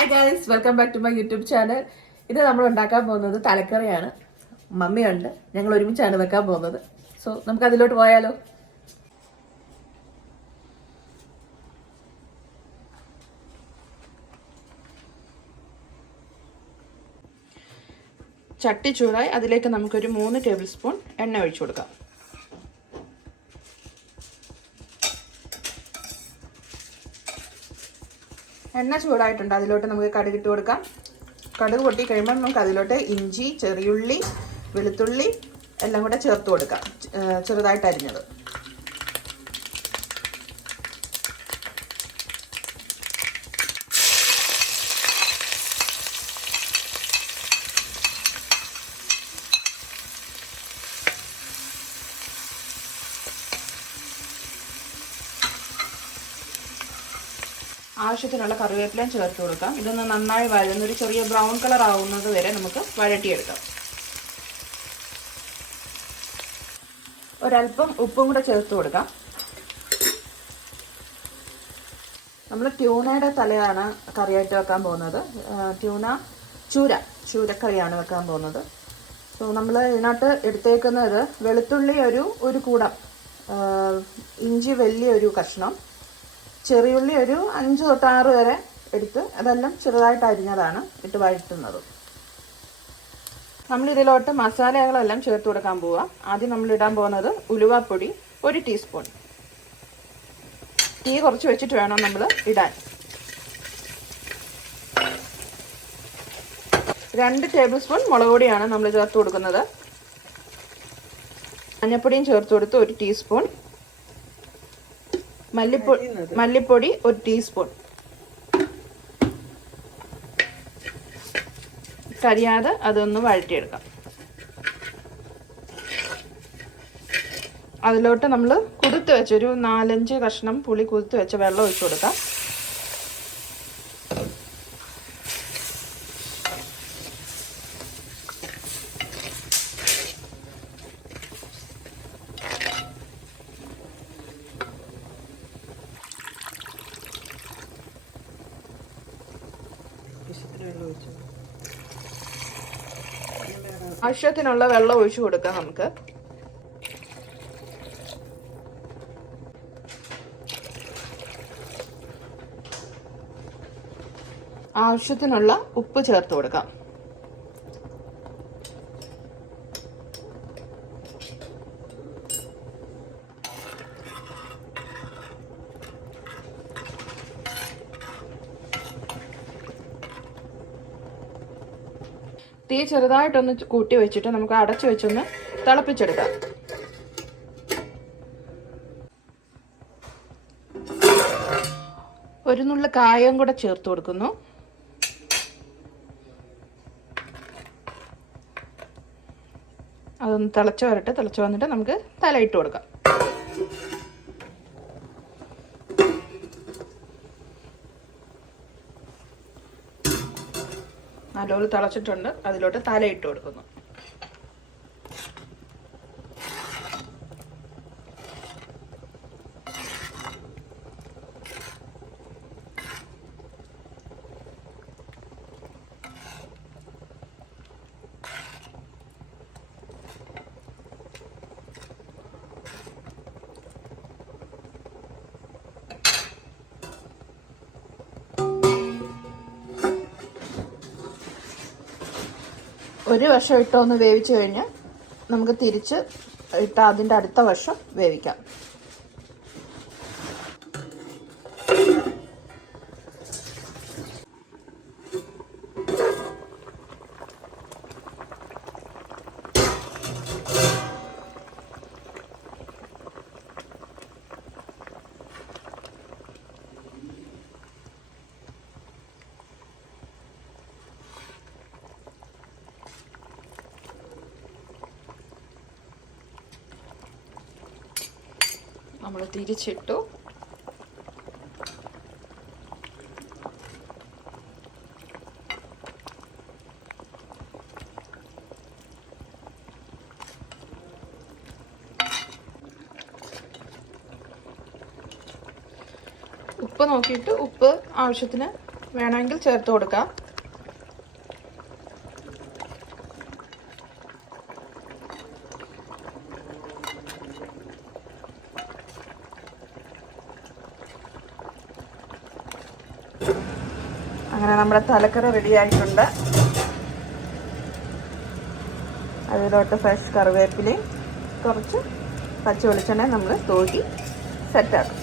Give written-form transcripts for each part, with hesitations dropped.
Hi guys, welcome back to my YouTube channel. ഇത് നമ്മൾ ഉണ്ടാക്കാൻ പോകുന്നത് തലക്കറിയാണ്. മമ്മിയുണ്ട്, ഞങ്ങൾ ഒരുമിച്ചാണ് വെക്കാൻ പോകുന്നത്. സോ നമുക്ക് അതിലോട്ട് പോയാലോ. ചട്ടി ചൂടായി അതിലേക്ക് നമുക്കൊരു 3 ടേബിൾ സ്പൂൺ എണ്ണ ഒഴിച്ചു കൊടുക്കാം. എണ്ണ ചൂടായിട്ടുണ്ട്, അതിലോട്ട് നമുക്ക് കടുക് ഇട്ട് കൊടുക്കാം. കടുക് പൊട്ടി കഴിയുമ്പോൾ നമുക്ക് അതിലോട്ട് ഇഞ്ചി, ചെറിയുള്ളി, വെളുത്തുള്ളി എല്ലാം കൂടെ ചേർത്ത് കൊടുക്കാം, ചെറുതായിട്ട് അരിഞ്ഞത്. ആവശ്യത്തിനുള്ള കറിവേപ്പിലയും ചേർത്ത് കൊടുക്കാം. ഇതൊന്ന് നന്നായി വഴന്നൊരു ചെറിയ ബ്രൗൺ കളർ ആവുന്നത് വരെ നമുക്ക് വഴറ്റിയെടുക്കാം. ഒരല്പം ഉപ്പും കൂടെ ചേർത്ത് കൊടുക്കാം. നമ്മൾ ട്യൂണയുടെ തലയാണ് കറിയായിട്ട് വെക്കാൻ പോകുന്നത്. ചൂരക്കറിയാണ് വെക്കാൻ പോകുന്നത്. സോ നമ്മൾ ഇതിനകത്ത് എടുത്തേക്കുന്നത് വെളുത്തുള്ളി ഒരു കൂടം, ഇഞ്ചി വലിയൊരു കഷ്ണം, ചെറിയുള്ളി ഒരു 5 തൊട്ട് 6 വരെ എടുത്ത് അതെല്ലാം ചെറുതായിട്ട് അരിഞ്ഞതാണ് ഇട്ട് വഴറ്റുന്നത്. നമ്മളിതിലോട്ട് മസാലകളെല്ലാം ചേർത്ത് കൊടുക്കാൻ പോവാം. ആദ്യം നമ്മൾ ഇടാൻ പോകുന്നത് ഉലുവാപ്പൊടി 1 ടീസ്പൂൺ. തീ കുറച്ച് വെച്ചിട്ട് വേണം നമ്മൾ ഇടാൻ. 2 ടേബിൾ സ്പൂൺ മുളക് പൊടിയാണ് നമ്മൾ ചേർത്ത് കൊടുക്കുന്നത്. മഞ്ഞൾപ്പൊടിയും ചേർത്ത് കൊടുത്ത് 1 ടീസ്പൂൺ. മല്ലിപ്പൊടി 1 ടീസ്പൂൺ. കരിയാതെ അതൊന്ന് വഴറ്റിയെടുക്കാം. അതിലോട്ട് നമ്മൾ കുതിർത്ത് വെച്ചൊരു 4-5 കഷ്ണം പുളി കുതിർത്ത് വെച്ച വെള്ളം ഒഴിച്ചു കൊടുക്കാം. ആവശ്യത്തിനുള്ള വെള്ളം ഒഴിച്ചു കൊടുക്കാം നമുക്ക്. ആവശ്യത്തിനുള്ള ഉപ്പ് ചേർത്ത് കൊടുക്കാം. തീ ചെറുതായിട്ടൊന്ന് കൂട്ടി വെച്ചിട്ട് നമുക്ക് അടച്ചു വെച്ചൊന്ന് തിളപ്പിച്ചെടുക്കാം. ഒരു നുള്ളു കായം കൂടെ ചേർത്ത് കൊടുക്കുന്നു. അതൊന്ന് തിളച്ച് വന്നിട്ട് നമുക്ക് തലയിട്ട് കൊടുക്കാം. നല്ലപോലെ തിളച്ചിട്ടുണ്ട്, അതിലോട്ട് തലയിട്ട് കൊടുക്കുന്നു. ഒരു വശം ഇട്ടൊന്ന് വേവിച്ച് കഴിഞ്ഞാൽ നമുക്ക് തിരിച്ച് ഇട്ട് അതിൻ്റെ അടുത്ത വശം വേവിക്കാം. നമ്മൾ തിരിച്ചിട്ടു. ഉപ്പ് നോക്കിയിട്ട് ഉപ്പ് ആവശ്യത്തിന് വേണമെങ്കിൽ ചേർത്ത് കൊടുക്കാം. അങ്ങനെ നമ്മുടെ തലക്കറി റെഡി ആയിട്ടുണ്ട്. അതിലോട്ട് ഫ്രഷ് കറിവേപ്പിലയും കുറച്ച് പച്ച വെളിച്ചെണ്ണ നമ്മൾ തൂക്കി സെറ്റാക്കും.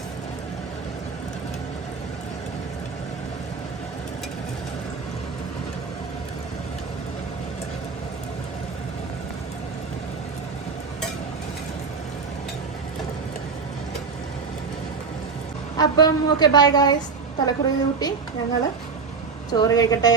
അപ്പം ഓക്കെ, ബൈ ഗായ്സ്. തലക്കുറി കൂട്ടി ഞങ്ങൾ ചോറ് കഴിക്കട്ടെ.